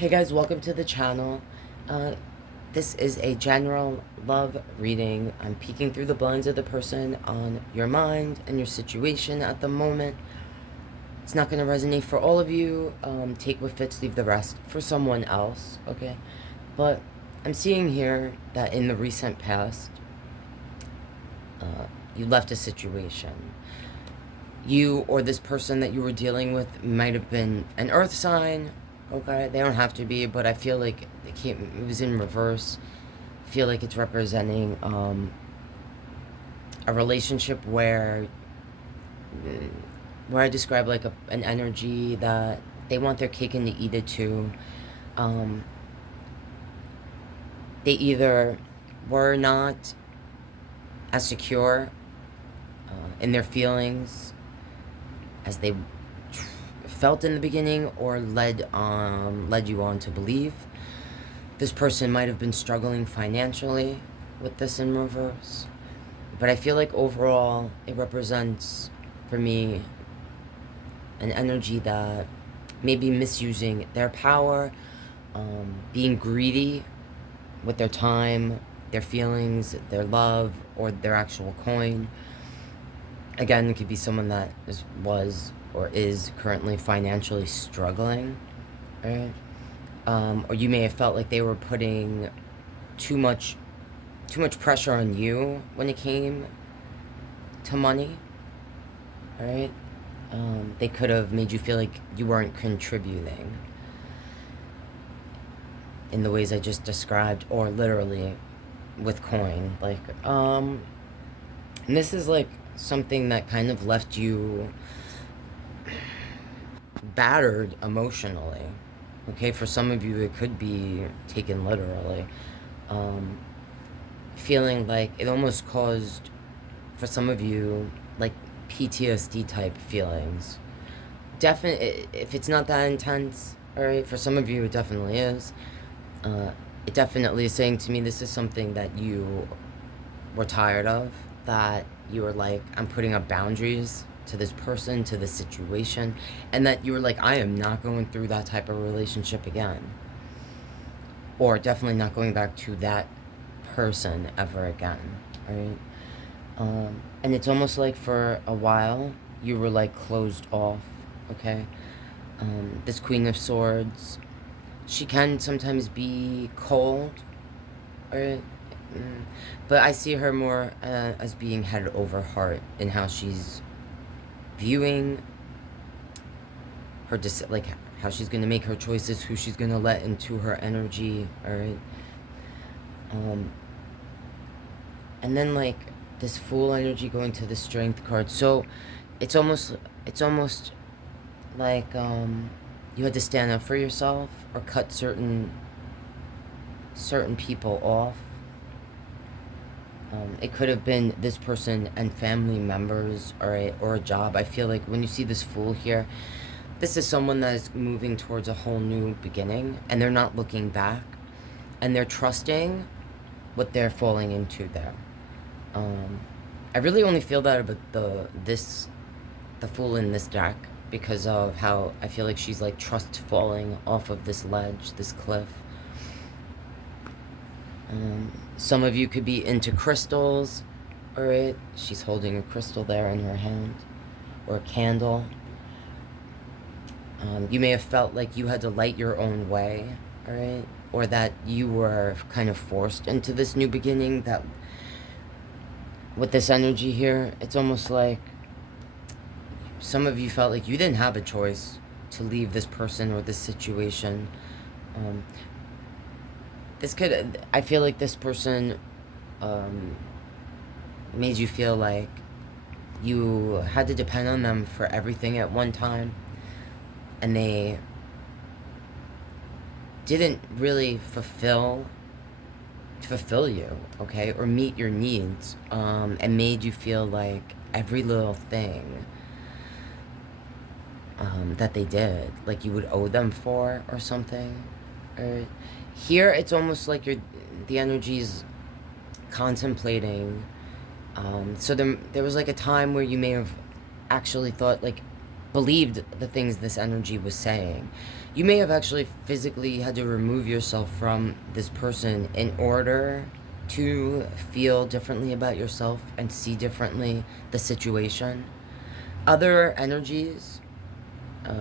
Hey guys, welcome to the channel. Uh, this is a general love reading. I'm peeking through the blinds of the person on your mind and your situation at the moment. It's not going to resonate for all of you. Take what fits, leave the rest for someone else, okay? But I'm seeing here that in the recent past, you left a situation. You or this person that you were dealing with might have been an earth sign. Okay, they don't have to be, but I feel like it was in reverse. I feel like it's representing a relationship where I describe like an energy that they want their cake and to eat it too. Um, they either were not as secure in their feelings as they felt in the beginning, or led you on to believe. This person might have been struggling financially with this in reverse, but I feel like overall it represents for me an energy that may be misusing their power, being greedy with their time, their feelings, their love, or their actual coin. Again, it could be someone that was or is currently financially struggling, right? Or you may have felt like they were putting too much pressure on you when it came to money, right? They could have made you feel like you weren't contributing in the ways I just described, or literally with coin, like, and this is like something that kind of left you battered emotionally. Okay, for some of you it could be taken literally. Feeling like it almost caused, for some of you, like PTSD type feelings. Definitely, if it's not that intense, all right, for some of you it definitely is. It definitely is saying to me this is something that you were tired of, that you were like, I'm putting up boundaries to this person, to this situation, and that you were like, I am not going through that type of relationship again, or definitely not going back to that person ever again, right? And it's almost like for a while you were like closed off, okay? This Queen of Swords, she can sometimes be cold, right? But I see her more as being head over heart in how she's viewing her, like how she's gonna make her choices, who she's gonna let into her energy, all right? And then like this Fool energy going to the Strength card, so it's almost like you had to stand up for yourself or cut certain people off. It could have been this person and family members, or a job. I feel like when you see this Fool here, this is someone that is moving towards a whole new beginning, and they're not looking back, and they're trusting what they're falling into there. I really only feel that about the Fool in this deck, because of how I feel like she's like trust falling off of this ledge, this cliff. Some of you could be into crystals, alright? She's holding a crystal there in her hand, or a candle. You may have felt like you had to light your own way, alright? Or that you were kind of forced into this new beginning. That with this energy here, it's almost like some of you felt like you didn't have a choice to leave this person or this situation. I feel like this person made you feel like you had to depend on them for everything at one time, and they didn't really fulfill you, okay, or meet your needs, and made you feel like every little thing that they did, like you would owe them for or something. Or here it's almost like the energy's contemplating. So there was like a time where you may have actually thought, like, believed the things this energy was saying. You may have actually physically had to remove yourself from this person in order to feel differently about yourself and see differently the situation. Other energies,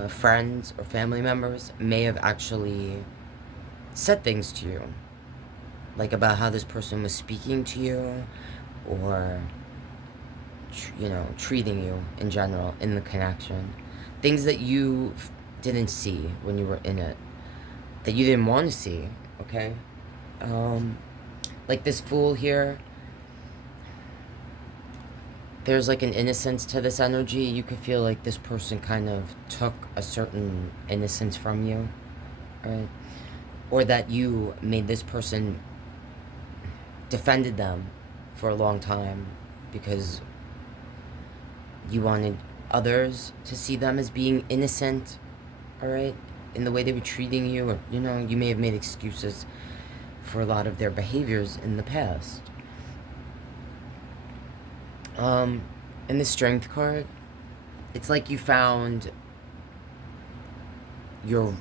friends or family members, may have actually said things to you, like about how this person was speaking to you, or treating you in general in the connection. Things that you didn't see when you were in it, that you didn't want to see, okay? Um, like this Fool here, there's like an innocence to this energy. You could feel like this person kind of took a certain innocence from you, right? Or that you made this person, defended them for a long time because you wanted others to see them as being innocent, all right, in the way they were treating you, or you may have made excuses for a lot of their behaviors in the past. In the Strength card, it's like you found your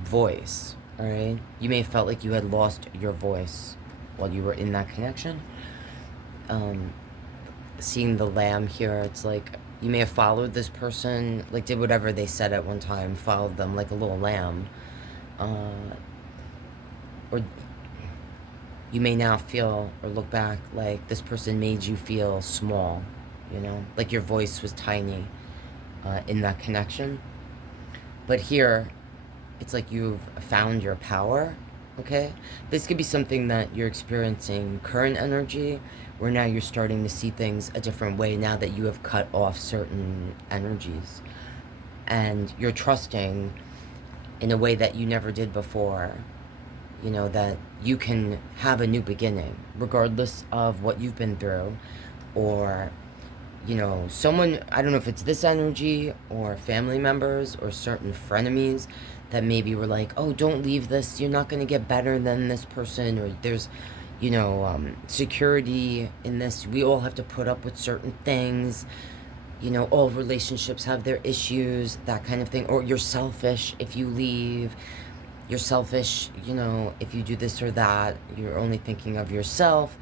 voice, all right? You may have felt like you had lost your voice while you were in that connection. Seeing the lamb here, it's like you may have followed this person, like did whatever they said at one time, followed them like a little lamb. Or you may now feel or look back like this person made you feel small, like your voice was tiny in that connection. But here, it's like you've found your power, okay? This could be something that you're experiencing current energy, where now you're starting to see things a different way now that you have cut off certain energies. And you're trusting in a way that you never did before, that you can have a new beginning, regardless of what you've been through, or someone, I don't know if it's this energy or family members or certain frenemies that maybe were like, oh, don't leave this, you're not going to get better than this person, or there's, security in this, we all have to put up with certain things, all relationships have their issues, that kind of thing, or you're selfish if you leave, you're selfish, if you do this or that, you're only thinking of yourself,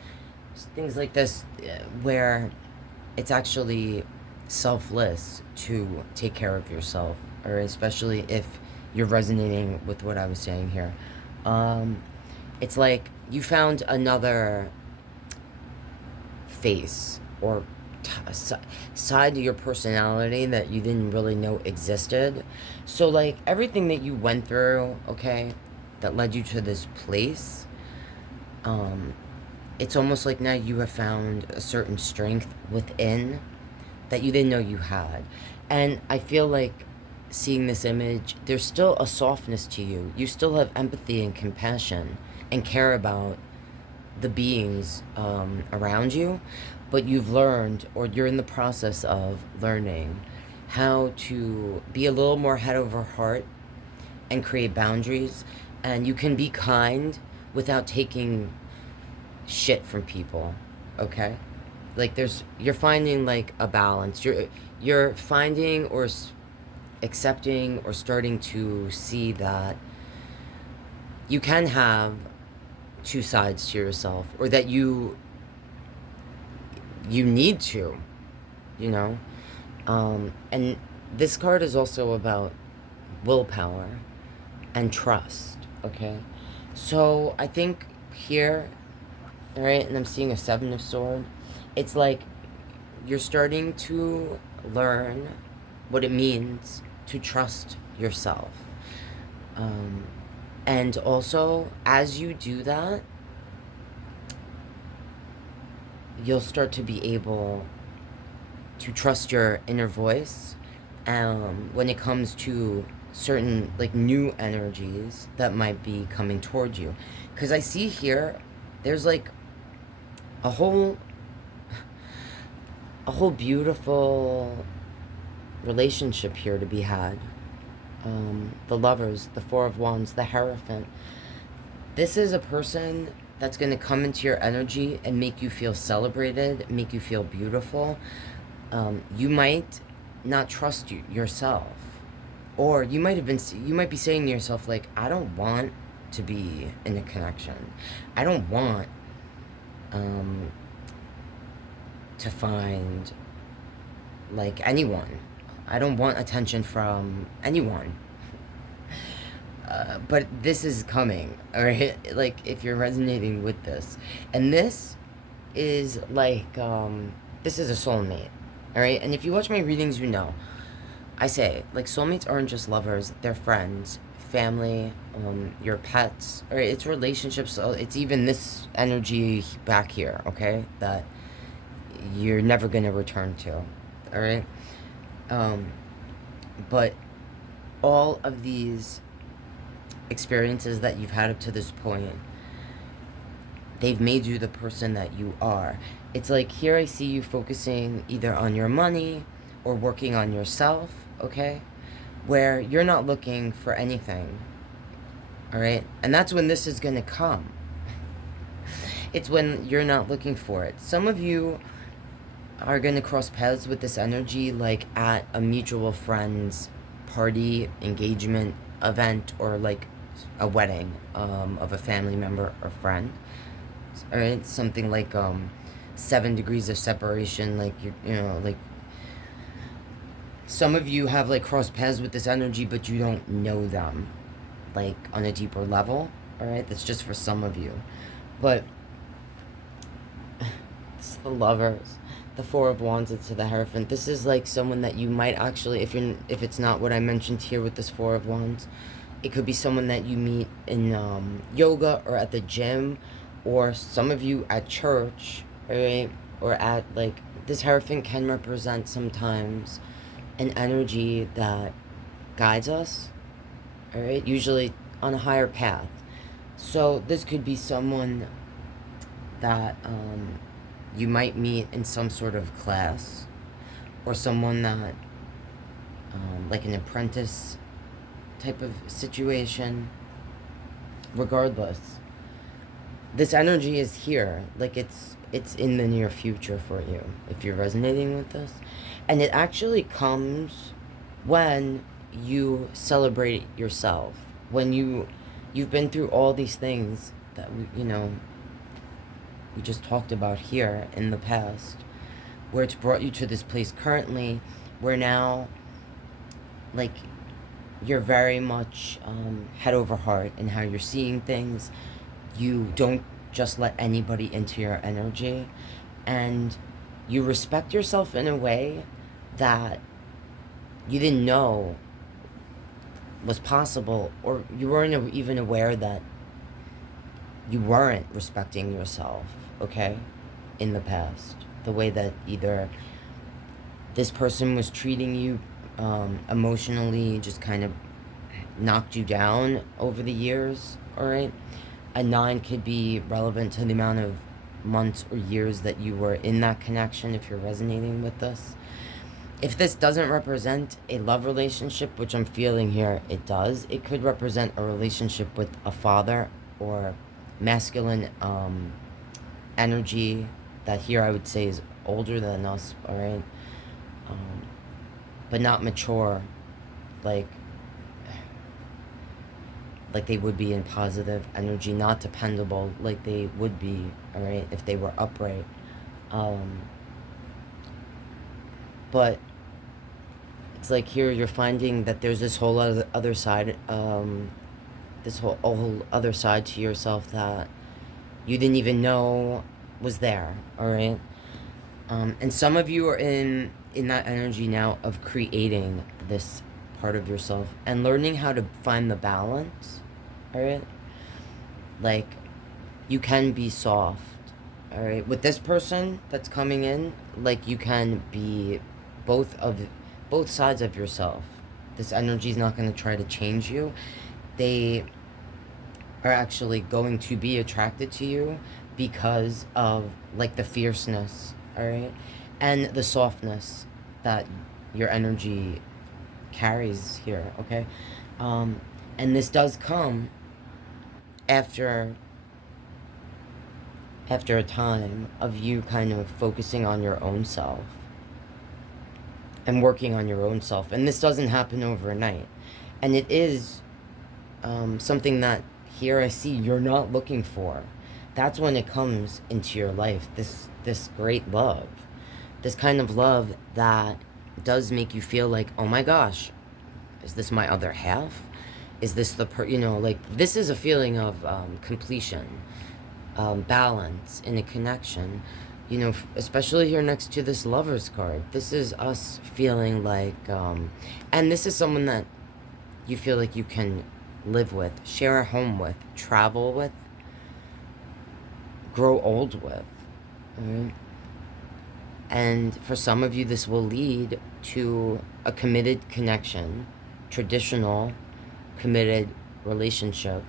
things like this, where it's actually selfless to take care of yourself, or especially if you're resonating with what I was saying here. It's like you found another face or side to your personality that you didn't really know existed. So like everything that you went through, okay, that led you to this place, it's almost like now you have found a certain strength within that you didn't know you had. And I feel like seeing this image, there's still a softness to you. You still have empathy and compassion and care about the beings around you, but you've learned, or you're in the process of learning, how to be a little more head over heart and create boundaries. And you can be kind without taking shit from people, okay? Like you're finding like a balance. You're finding or accepting or starting to see that you can have two sides to yourself, or that you need to, and this card is also about willpower and trust, okay? So I think here, all right, and I'm seeing a 7 of Swords, it's like you're starting to learn what it means to trust yourself. And also, as you do that, you'll start to be able to trust your inner voice when it comes to certain like new energies that might be coming towards you. Because I see here, there's like a whole beautiful relationship here to be had. The Lovers, the Four of Wands, the Hierophant. This is a person that's going to come into your energy and make you feel celebrated, make you feel beautiful. You might not trust yourself, Or you might be saying to yourself, like, I don't want to be in a connection. I don't want um, to find, like, anyone. I don't want attention from anyone. But this is coming, alright? Like, if you're resonating with this. And this is like, this is a soulmate, alright? And if you watch my readings, you know. I say, like, soulmates aren't just lovers, they're friends, family, your pets, or it's relationships. So it's even this energy back here, okay, that you're never gonna return to, all right. But all of these experiences that you've had up to this point, they've made you the person that you are. It's like, here I see you focusing either on your money or working on yourself, okay, where you're not looking for anything, all right? And that's when this is gonna come. It's when you're not looking for it. Some of you are gonna cross paths with this energy, like at a mutual friend's party, engagement, event, or like a wedding of a family member or friend, all right? Something like 7 degrees of separation, like you know, like some of you have like crossed paths with this energy, but you don't know them, like on a deeper level, all right? That's just for some of you. But it's the Lovers, the Four of Wands, it's the Hierophant. This is like someone that you might actually, if it's not what I mentioned here with this Four of Wands, it could be someone that you meet in yoga or at the gym, or some of you at church, right? Or at, like, this Hierophant can represent sometimes an energy that guides us, all right? Usually on a higher path. So this could be someone that you might meet in some sort of class, or someone that, like an apprentice type of situation. Regardless, this energy is here, like it's in the near future for you, if you're resonating with this. And it actually comes when you celebrate yourself, when you've been through all these things that we just talked about here in the past, where it's brought you to this place currently, where now, like, you're very much head over heart in how you're seeing things. You don't just let anybody into your energy, and you respect yourself in a way that you didn't know was possible, or you weren't even aware that you weren't respecting yourself, okay, in the past. The way that either this person was treating you emotionally, just kind of knocked you down over the years, all right? A 9 could be relevant to the amount of months or years that you were in that connection, if you're resonating with this. If this doesn't represent a love relationship, which I'm feeling here it does, it could represent a relationship with a father or masculine energy that here I would say is older than us, all right? But not mature, like they would be in positive energy, not dependable like they would be, all right, if they were upright. But it's like here you're finding that there's this whole other side, this whole other side to yourself that you didn't even know was there, all right? And some of you are in that energy now of creating this part of yourself and learning how to find the balance, all right? Like, you can be soft, all right? With this person that's coming in, like, you can be both sides of yourself. This energy is not going to try to change you. They are actually going to be attracted to you because of, like, the fierceness, all right, and the softness that your energy carries here, okay? And this does come after a time of you kind of focusing on your own self and working on your own self. And this doesn't happen overnight. And it is something that here I see you're not looking for. That's when it comes into your life. This great love, this kind of love that does make you feel like, oh my gosh, is this my other half? Is this like this is a feeling of completion, balance in a connection. Especially here next to this lover's card. This is us feeling like, and this is someone that you feel like you can live with, share a home with, travel with, grow old with. Right? And for some of you, this will lead to a committed connection, traditional, committed relationship,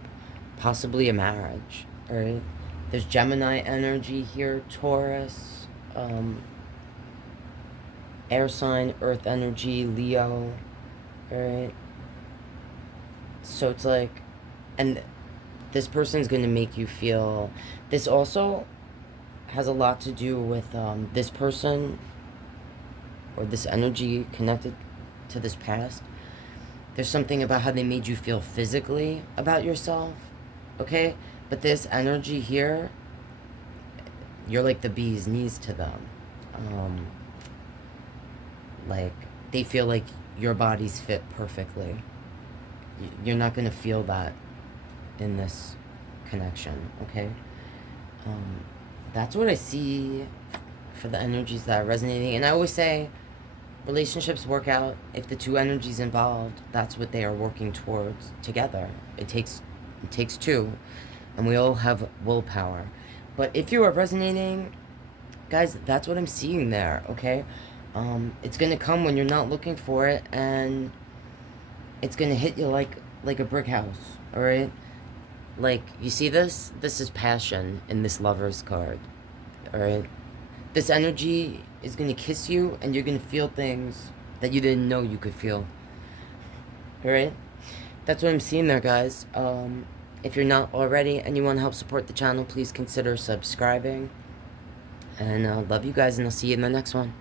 possibly a marriage. Right? There's Gemini energy here, Taurus, air sign, earth energy, Leo. Right? So it's like, and this person's going to make you feel, this also has a lot to do with this person or this energy connected to this past. There's something about how they made you feel physically about yourself, okay? But this energy here, you're like the bee's knees to them. Like, they feel like your body's fit perfectly. You're not going to feel that in this connection, okay? That's what I see for the energies that are resonating. And I always say relationships work out if the two energies involved, that's what they are working towards together. It takes two, and we all have willpower. But if you are resonating, guys, that's what I'm seeing there, okay? It's going to come when you're not looking for it, and it's going to hit you like a brick house, all right? Like, you see this? This is passion in this lover's card, all right? This energy is going to kiss you, and you're going to feel things that you didn't know you could feel, all right? That's what I'm seeing there, guys. If you're not already and you want to help support the channel, please consider subscribing. And love you guys, and I'll see you in the next one.